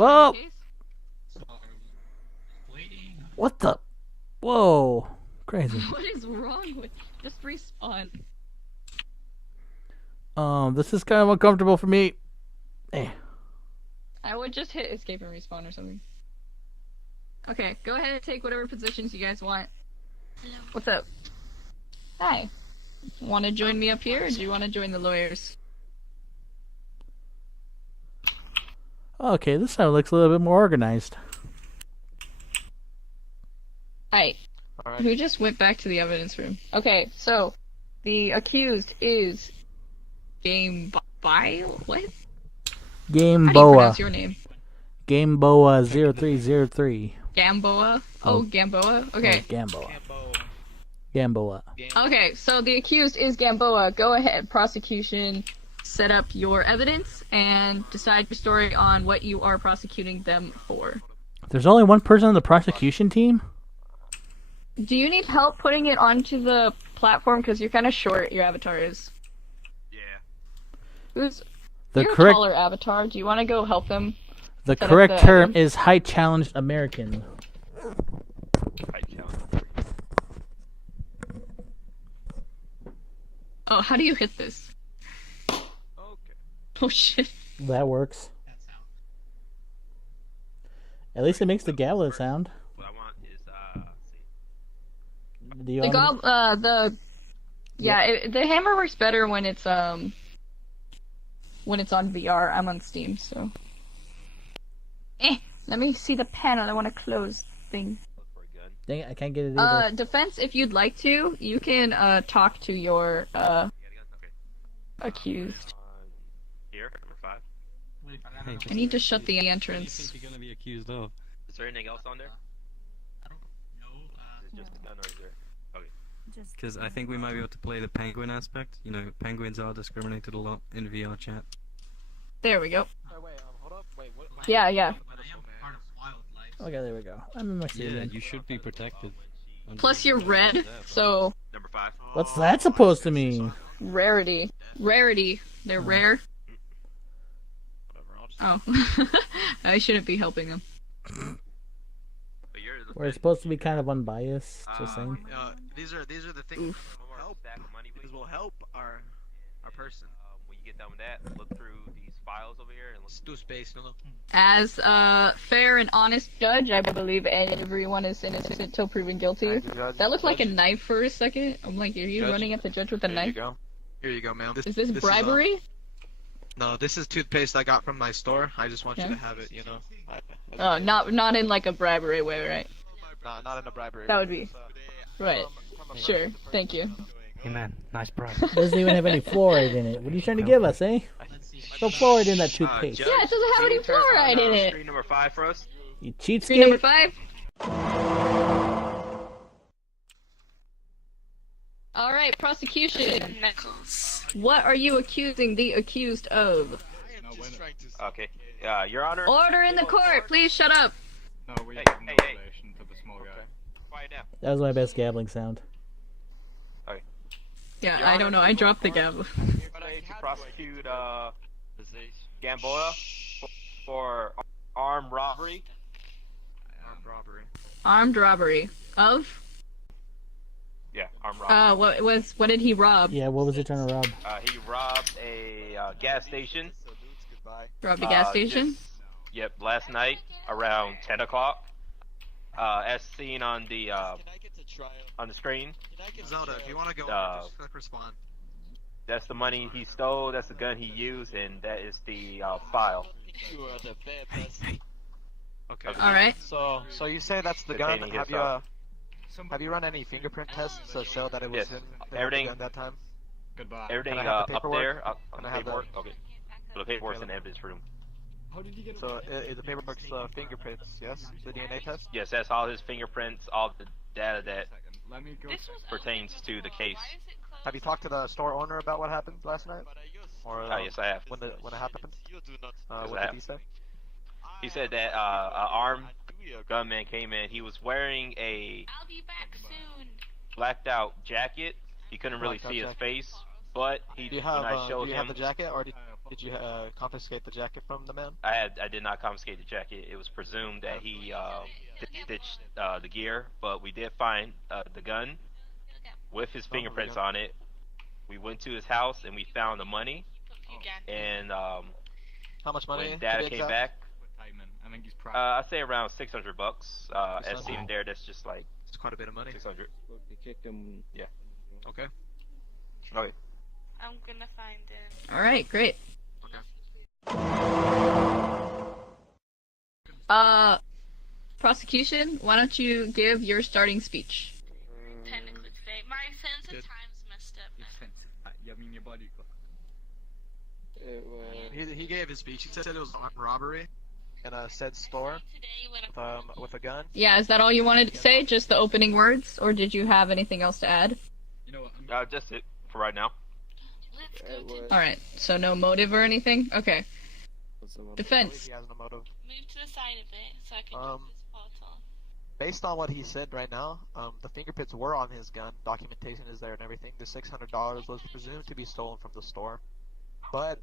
Whoa! What the? Whoa! Crazy. What is wrong with? Just respawn. This is kind of uncomfortable for me. I would just hit escape and respawn or something. Okay, go ahead and take whatever positions you guys want. Hello. What's up? Hi. Want to join me up here, or do you want to join the lawyers? Okay, this time looks a little bit more organized. Alright. Who just went back to the evidence room? Okay, so the accused is What? Game How do you Boa. pronounce your name? Game Boa 0303. Gamboa? Oh, Gamboa? Okay. Oh, Gamboa. Gamboa. Okay, so the accused is Gamboa. Go ahead, prosecution. Set up your evidence and decide your story on what you are prosecuting them for. There's only one person on the prosecution team? Do you need help putting it onto the platform? Because you're kind of short, your avatar is. The You're correct a taller avatar. Do you want to go help them? The correct term is high challenged American. High challenge. Oh, how do you hit this? Okay. Oh shit. That works. At least it makes the gavel sound. What I want is Do you The want the hammer works better when it's on VR. I'm on Steam, so. Let me see the panel. I want to close thing. Dang it, I can't get it either. Defense, if you'd like to, you can talk to your accused. here, number 5. I need to shut the entrance. What do you think you're gonna be accused of? Is there anything else on there? I don't know. Is it just a gun or is there? Okay. Because I think we might be able to play the penguin aspect. You know, penguins are discriminated a lot in VRChat. There we go. Wait, hold up. Wait, what? Yeah. I am part of wildlife. Okay, there we go. I'm in my seat Yeah, again. you should be protected. Plus you're red, so Number 5. What's that supposed to mean? rarity. Rarity. They're rare. Oh. I shouldn't be helping them. But you're the We're supposed to be kind of unbiased, just saying. These are the things that will help. These will help our person. When you get done with that, look through these files over here and Let's do space, you know. As a fair and honest judge, I believe everyone is innocent till proven guilty. That looked like a knife for a second. I'm like, are you Judge, running at the judge with a Here knife? you go. Here you go, ma'am. Is this bribery? No, this is toothpaste I got from my store. I just want you Okay. to have it, you know. Oh, not in like a bribery way, right? Nah, not in a bribery. That would be right. Sure. Thank you. Hey man, nice bribe. Doesn't even have any fluoride in it. What are you trying to give us, eh? No fluoride in that toothpaste. Judge, Yeah, it doesn't have can any you turn fluoride on, in it. Screen number 5 for us. You Screen number cheapskate. 5. All right, prosecution. What are you accusing the accused of? Okay. Your Honor. Order in the court. Please shut up. No, we Hey, have no hey, hey. relation to the small guy. Quiet down. That was my best gabbling sound. Yeah, Your I Honor, don't know. I dropped the gavel. To prosecute Gamboa for armed robbery. Armed robbery. Armed robbery of? Yeah, armed robbery. What did he rob? Yeah, what was he trying to rob? He robbed a gas station. Robbed a gas station? Yep, last night around 10 o'clock. As seen on the screen. Zelda, if you want to go, just click respond. That's the money he stole. That's the gun he used, and that is the file. Okay. All right. So you say that's the gun? Containing his Have you run any fingerprint tests to show that it was Yes. him? that had the Everything- gun that time? Goodbye. Everything Can I have the up paperwork? there on Can the I have paperwork. Okay. The paperwork's in the evidence room. How did you get So the paperwork's fingerprints, yes? The DNA test? Yes, that's all his fingerprints, all the data that Let me go. pertains to the case. Have you talked to the store owner about what happened last night? Or Yes, I have. when it happened? I What have. did he say? He said that an armed gunman came in. He was wearing a I'll be back soon. blacked out jacket. He couldn't really Blacked out see his jacket. face, but Do you have when I showed do you have him, the jacket or Did you confiscate the jacket from the man? I did not confiscate the jacket. It was presumed that he ditched the gear, but we did find the gun with his fingerprints on it. We went to his house and we found the money. And How much money? when Data came back, I think he's I'd say around $600. As seen there, that's just like It's quite a bit of money. 600. They kicked him. Yeah. Okay. Okay. I'm gonna find it. All right, great. Prosecution, why don't you give your starting speech? Technically today. My sense of time's messed up. Jag mean your body clock. He gave his speech. He said it was armed robbery in a said store Today when with a gun. Yeah, is that all you wanted to say? Just the opening words? Or did you have anything else to add? You know what? Just it for right now. let's go to Alright, so no motive or anything? Okay. Defense. He has no motive. move to the side of it so I can get this photo. Based on what he said right now, the fingerprints were on his gun. Documentation is there and everything. The $600 was presumed to be stolen from the store. But,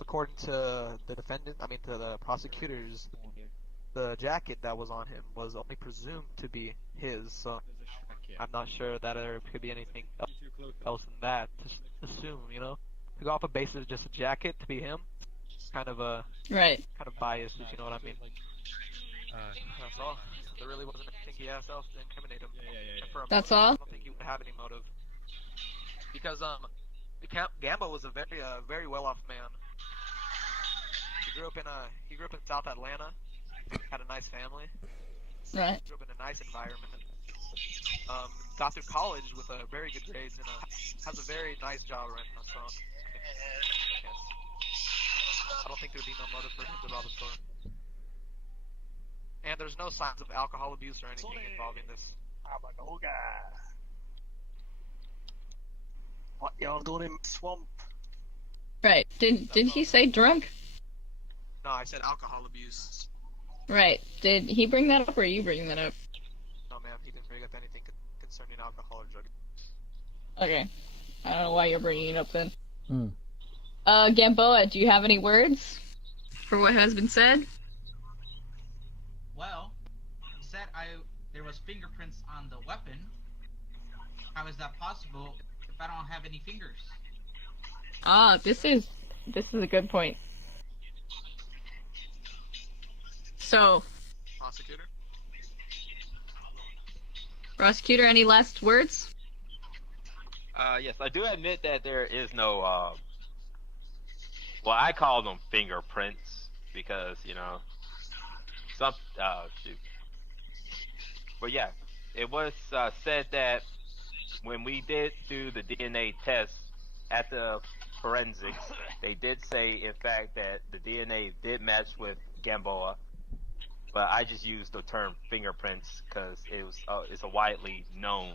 according to the defendant, to the prosecutors, the jacket that was on him was only presumed to be his, so I'm not sure that there could be anything else than that to assume, you know? To go off a basis of just a jacket to be him, kind of Right. biased, if you know what I mean. That's all. There really wasn't anything he asked else to incriminate him. And for a That's motive, all? I don't think he would have any motive. Because, Gambo was a very well-off man. He grew up in South Atlanta, had a nice family, Right. grew up in a nice environment, got through college with very good grades, and has a very nice job right now, so I don't think there'd be no motive for him to rob a store. And there's no signs of alcohol abuse or anything involving this. What y'all doing in the swamp? Right. Did he say drunk? No, I said alcohol abuse. Right. Did he bring that up or you bring that up? No, ma'am, he didn't bring up anything concerning alcohol or drug. Okay. I don't know why you're bringing it up then. Hmm. Gamboa, do you have any words for what has been said? Well, he said there was fingerprints on the weapon. How is that possible if I don't have any fingers? This is a good point. So, prosecutor, any last words? Yes, I do admit that there is no, well, I call them fingerprints because, shoot. But yeah, it was said that when we did do the DNA test at the forensics, they did say, in fact, that the DNA did match with Gamboa. But I just used the term fingerprints because it's a widely known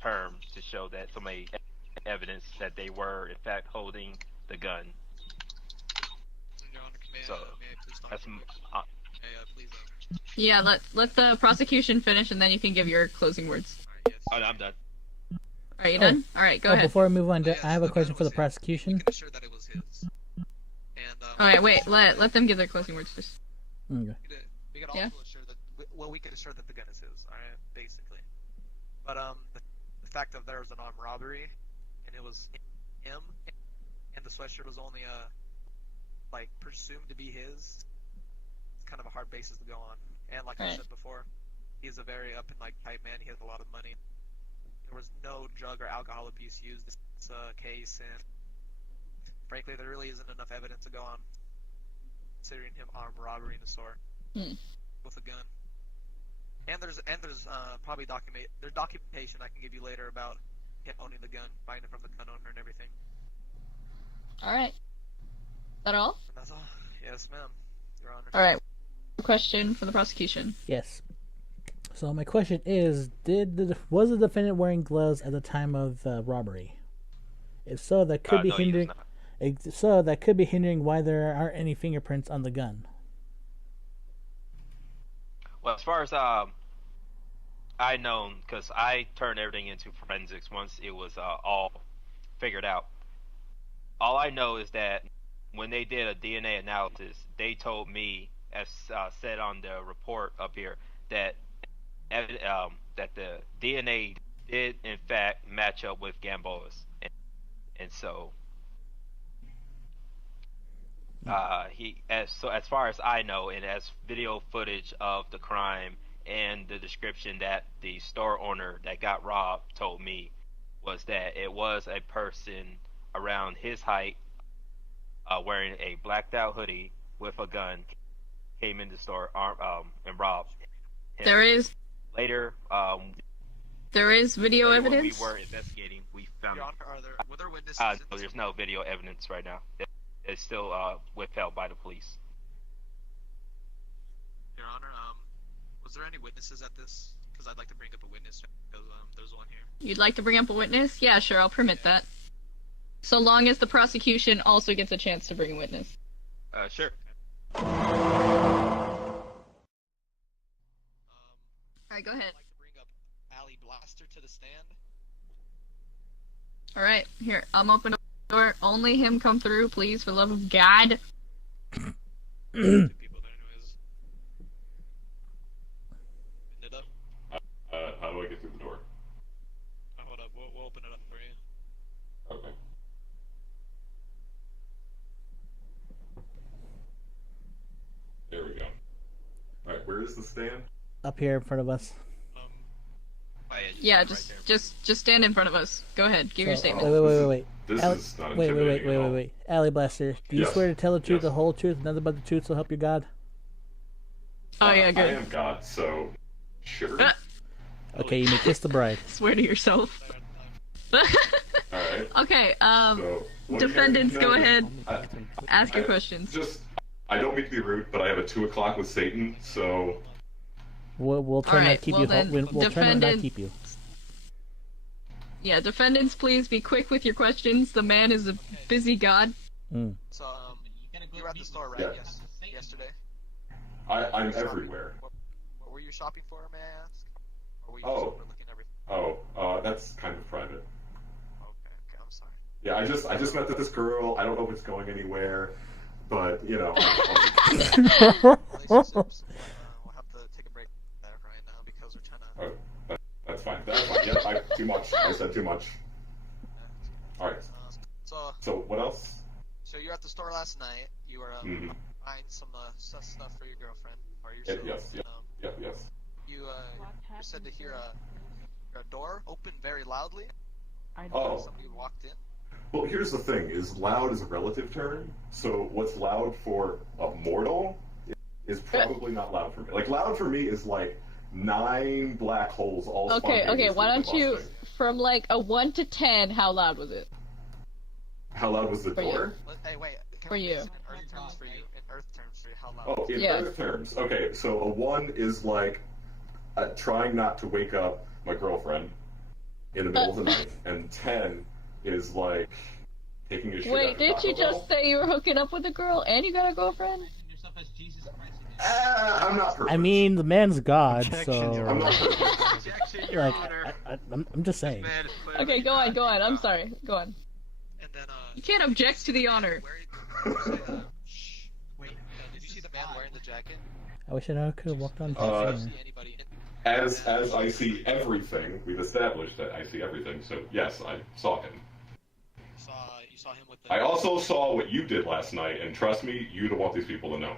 term to show that somebody evidence that they were in fact holding the gun. So that's Yeah, let the prosecution finish and then you can give your closing words. Oh, no, I'm done. Are you done? All right, go ahead. Before we move on, I have a question for the prosecution. All right, wait. Let them give their closing words first. Okay. We can also assure that, we can assure that the gun is his, alright, basically. But, the fact that there was an armed robbery, and it was him, and the sweatshirt was only, presumed to be his, it's kind of a hard basis to go on. And like I said before, he's a very type man, he has a lot of money. There was no drug or alcohol abuse used in this case, and frankly, there really isn't enough evidence to go on considering him armed robbery in the store with a gun. And there's probably documentation I can give you later about him owning the gun, buying it from the gun owner and everything. All right. Is that all? And that's all. Yes, ma'am. Your Honor. All right. Question for the prosecution. Yes. So my question is, was the defendant wearing gloves at the time of the robbery? If so, that could be no, he was hindering. So that could be hindering why there aren't any fingerprints on the gun. Well, as far as I known, because I turned everything into forensics once it was all figured out. all I know is that when they did a DNA analysis, they told me, as said on the report up here, that that the DNA did in fact match up with Gamboa's, and so as far as I know, and as video footage of the crime and the description that the store owner that got robbed told me, was that it was a person around his height, wearing a blacked out hoodie with a gun, came in the store and robbed him. There is Later, there is video later when evidence. we were investigating, we found. Your Honor, were there witnesses? No, there's no video evidence right now. It's still withheld by the police. Your Honor, was there any witnesses at this? Because I'd like to bring up a witness, because there's one here. You'd like to bring up a witness? Yeah, sure, I'll permit that. So long as the prosecution also gets a chance to bring a witness. Sure. Alright, go ahead. I'd like to bring up Ali Blaster to the stand. Alright, here, I'm open the door. Only him come through, please, for the love of God. Two people there, anyways. Open it up. How do I get through the door? Hold up, we'll open it up for you. Okay. There we go. Alright, where is the stand? Up here in front of us. Yeah, just stand in front of us. Go ahead, give your statement. Wait. This Ali, is not wait. intimidating at all. Wait. Ali Blaster, do you Yes. swear to tell the truth, Yes. the whole truth, and nothing but the truth, so help you God? Oh yeah, I good. am God, so sure. Ah. Okay, you may kiss the bride. Swear to yourself. Alright. Okay, So, what defendants, no, go ahead. Ask your I- questions. I don't mean to be rude, but I have a 2 o'clock with Satan, so We'll try not Alright, to keep well you. then, We'll try not to defendant- keep you. Yeah, defendants, please be quick with your questions. The man is a busy god. Mm. So, you were at the store, right? Yeah. Yes. Yesterday. I'm everywhere. What were you shopping for, may I ask? Or were you Oh. just overlooking everything? That's kind of private. Okay, I'm sorry. Yeah, I just met this girl. I don't know if it's going anywhere, but you know. Relationships. We'll have to take a break from that right now because we're trying to. That's fine. That's fine. Yeah, too much. I said too much. All right. So what else? So you were at the store last night. You were buying some stuff for your girlfriend or yourself. Yes. You said to hear a door open very loudly. Oh. Somebody walked in. Well, here's the thing: is loud is a relative term. So what's loud for a mortal is probably not loud for me. Like loud for me is like 9 black holes all. Okay, why don't you, combusting. from like a 1 to 10, how loud was it? How loud was the For you. door? Hey, wait. For you. In Earth terms for you. In Earth terms for you. How loud? Oh, in Yeah. Earth terms. Okay, so a 1 is like trying not to wake up my girlfriend in the middle of the night, and 10 is like taking a shit. Wait, out of didn't you Taco Bell. just say you were hooking up with a girl and you got a girlfriend? Yourself as Jesus Christ. I'm not perfect. I mean, the man's God, Objection, Your so I'm not Honor. perfect. Objection, Your like, Honor. I'm just saying. Man is clearly Okay, go on. not I'm God. sorry. Go on. And then You can't object to the honor. Shh. Wait, Did you see the man wearing the jacket? I wish I never could have walked on. Uh, Did you see anybody in? As I see everything, we've established that I see everything. So yes, I saw him. You saw him with the. I also saw what you did last night, and trust me, you don't want these people to know.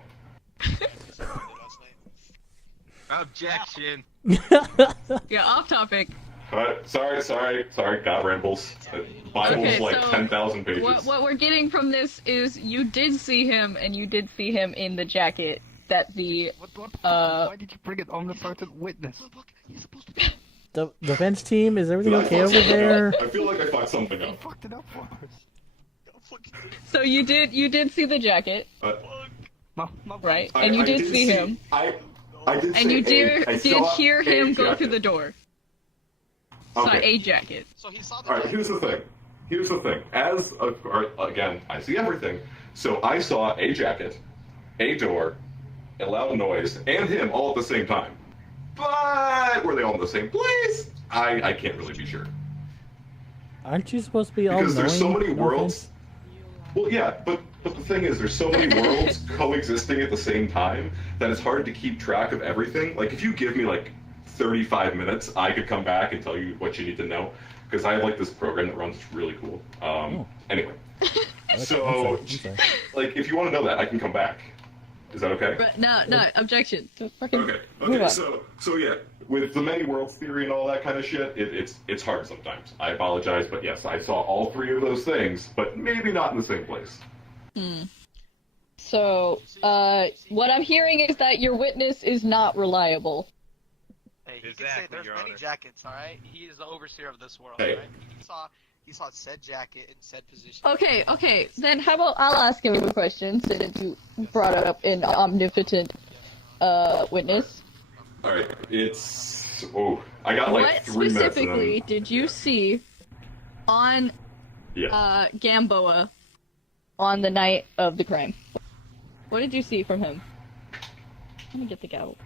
Objection. Yeah, off topic. Sorry. God rambles. The Bible's Okay, like so 10,000 pages. What we're getting from this is you did see him, and you did see him in the jacket that the Why did you bring an omnipotent witness? The defense team, is everything Did I okay fuck over something there? up? I feel like I fucked something You up. fucked it up for us. So you did see the jacket, My right? I- And you I did see him, I did and say you did I saw hear a him go jacket. through the door. Saw Okay. a jacket. So he saw the. All right, here's the thing. Again, I see everything. So I saw a jacket, a door, a loud noise, and him all at the same time. But were they all in the same place? I can't really be sure. Aren't you supposed to be all Because knowing? there's so many no worlds. Well, yeah, but the thing is, there's so many worlds coexisting at the same time that it's hard to keep track of everything. Like, if you give me like 35 minutes, I could come back and tell you what you need to know, because I have like this program that runs really cool. Anyway, so like, if you want to know that, I can come back. Is that okay? No, objection. Okay. So yeah, with the many worlds theory and all that kind of shit, it's hard sometimes. I apologize, but yes, I saw all three of those things, but maybe not in the same place. So, what I'm hearing is that your witness is not reliable. Hey, he can say there's many jackets, alright? He is the overseer of this world, Hey. alright? He saw said jacket in said position. Okay, then how about I'll ask him a question since you brought up an omnipotent witness. Alright, I got like 3 minutes. What specifically did you see on Gamboa on the night of the crime? What did you see from him? Let me get the gavel.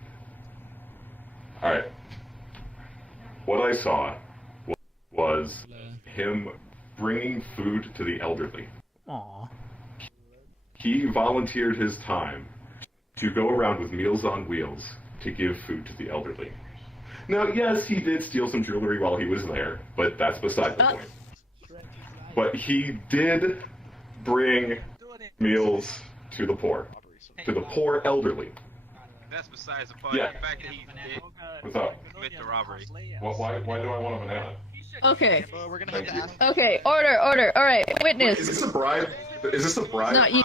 Alright. What I saw was him bringing food to the elderly. Aww. He volunteered his time to go around with Meals on Wheels to give food to the elderly. Now, yes, he did steal some jewelry while he was there, but that's beside the point. But he did bring meals to the poor elderly. That's besides the point. Yeah. The fact that he did What's up? commit the robbery. Why do I want a banana? Okay. We're gonna have to ask. Okay, order. Alright, witness. Is this a bribe? Is this a bribe? No, you...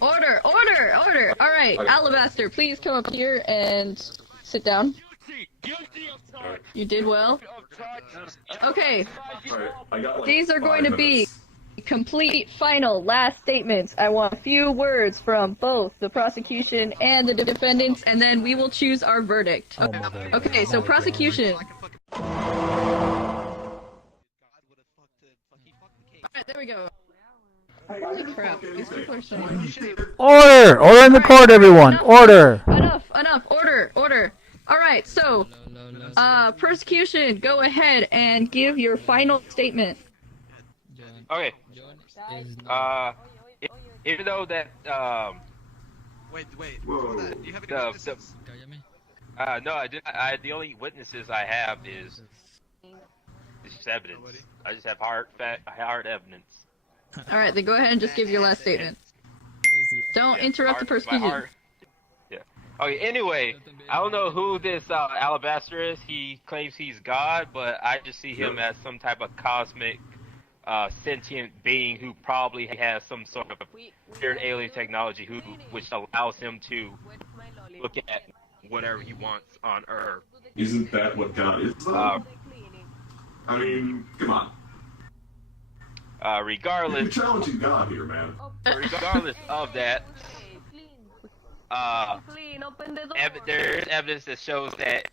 Order! Alright, Alabaster, please come up here and sit down. You did well. Okay. These are going to be complete, final, last statements. I want a few words from both the prosecution and the defendants, and then we will choose our verdict. Okay, so prosecution. Alright, there we go. Holy crap, these people are so annoying. Order! Order in the court, everyone! Order! Enough! Order! Alright, so, prosecution, go ahead and give your final statement. Okay. Even though that, Wait. Do you have any witnesses? no, I did. The only witnesses I have is just evidence. I just have hard evidence. Alright, then go ahead and just give your last statement. Don't interrupt the prosecution. Yeah. Okay, anyway, I don't know who this Alabaster is. He claims he's God, but I just see him as some type of cosmic, sentient being who probably has some sort of weird alien technology which allows him to look at whatever he wants on Earth. Isn't that what God is, though? I mean, come on. Regardless... You're challenging God here, man. Regardless of that, there is evidence that shows that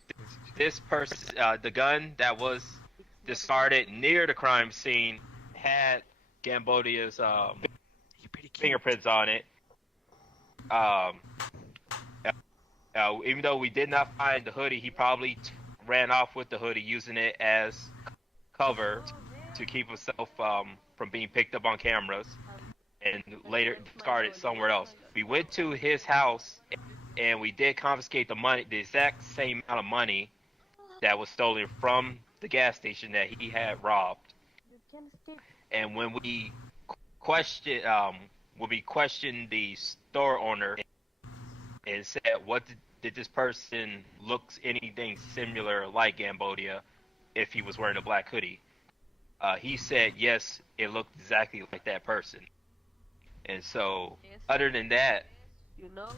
this person, the gun that was discarded near the crime scene, had Gambodia's fingerprints on it. Even though we did not find the hoodie, he probably ran off with the hoodie, using it as cover to keep himself from being picked up on cameras, and later discarded somewhere else. We went to his house, and we did confiscate the money, the exact same amount of money that was stolen from the gas station that he had robbed. And when we questioned the store owner and said, what did this person looks anything similar like Gambodia if he was wearing a black hoodie? He said, yes, it looked exactly like that person. And so, other than that,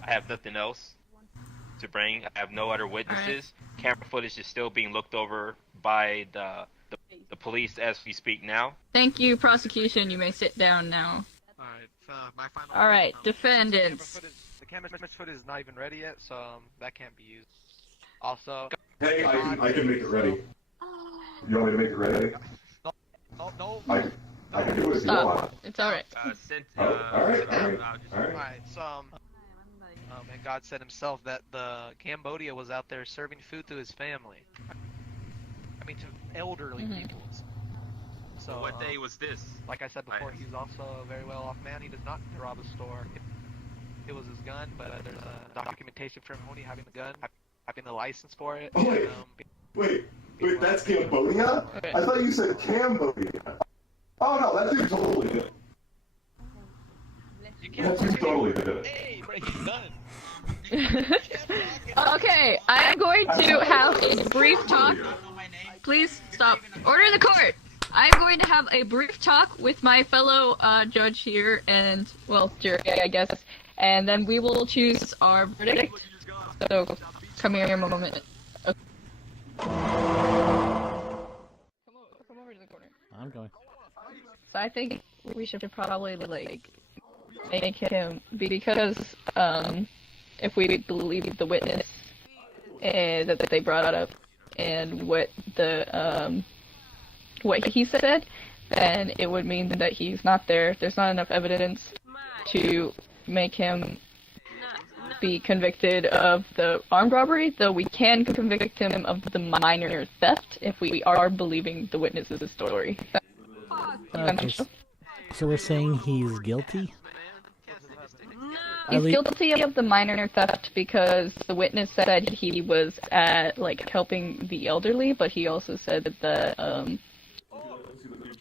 I have nothing else to bring. I have no other witnesses. Camera footage is still being looked over by the police as we speak now. Thank you, prosecution. You may sit down now. Alright, my final... Alright, defendants. The camera footage is not even ready yet, so that can't be used. Also... Hey, I can make it ready. You want me to make it ready? No. I can do it if you want. It's alright. Alright. Alright, so, and God said himself that the Cambodia was out there serving food to his family. I mean, to elderly people. So What day was this? Like I said before, he's also a very well off man. He does not rob a store. It was his gun, but there's a documentation for him only having the gun, having the license for it. Oh, wait. And, Wait, that's Cambodia? I thought you said Cambodia. Oh no, that dude totally did it. That dude totally did it. Hey, bro, he's done. Okay, I'm going to have a brief talk. Please stop. Order in the court! I'm going to have a brief talk with my fellow judge here and, well, jury, I guess. And then we will choose our verdict. So, come here a moment. Okay. Come over to the corner. I'm going. So I think we should probably, like, make him, because, if we believe the witness that they brought up and what he said, then it would mean that he's not there. There's not enough evidence to make him be convicted of the armed robbery, though we can convict him of the minor theft if we are believing the witness's story. Okay, so we're saying he's guilty? He's guilty of the minor theft because the witness said he was helping the elderly, but he also said that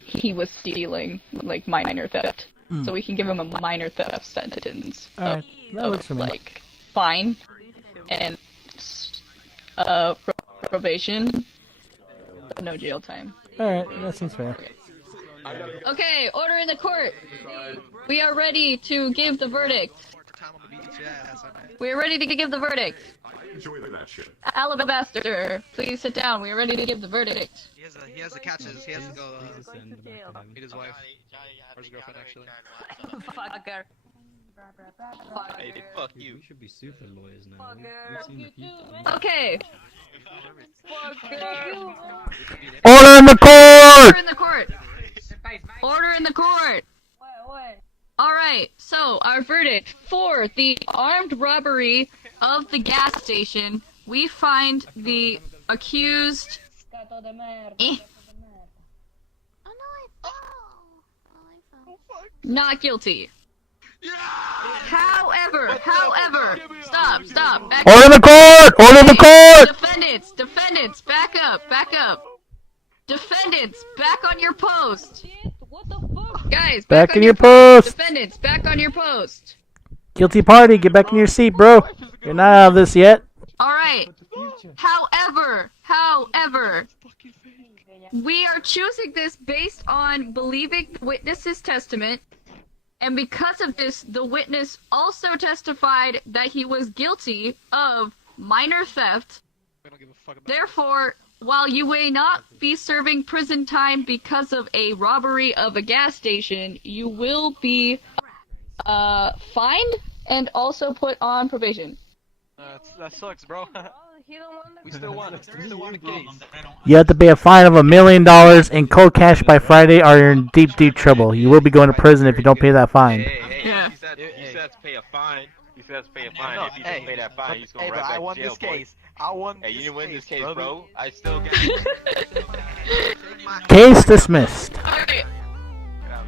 he was stealing, like, minor theft. So we can give him a minor theft sentence Alright, that works for me. like, fine and probation, but no jail time. Alright, that seems fair. Okay, order in the court! We are ready to give the verdict. We are ready to give the verdict. Enjoy that shit. Alabaster, please sit down. We are ready to give the verdict. He has to catch his. He has to go meet his wife. Or his girlfriend, actually. Fucker. Hey, fuck you. We should be super lawyers now. We've seen a few times. Okay. Order in the court! Order in the court! Order in the court! Alright, so our verdict for the armed robbery of the gas station, we find the accused not guilty. However, stop, back Order in the court! Order in the court! Defendants, back up. Defendants, back on your post. What the fuck? Guys, Back on in your post! Defendants, back on your post. Guilty party, get back in your seat, bro. You're not out of this yet. Alright. However, we are choosing this based on believing the witness's testament, and because of this, the witness also testified that he was guilty of minor theft. Therefore, while you may not be serving prison time because of a robbery of a gas station, you will be fined and also put on probation. That sucks, bro. We still won. We still won the case. You have to pay a fine of $1 million in cold cash by Friday, or you're in deep trouble. You will be going to prison if you don't pay that fine. Yeah. You said to pay a fine. You said to pay a fine. If you don't pay that fine, he's going right back I won to jail, this case. I won Hey, you didn't win this case, brother. bro. I still get Case dismissed. Alright.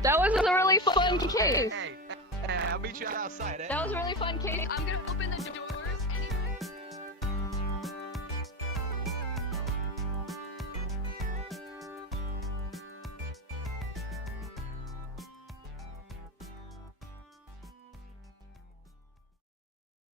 That was a really fun case. Hey, I'll meet you outside, eh? That was a really fun case. I'm gonna open the door.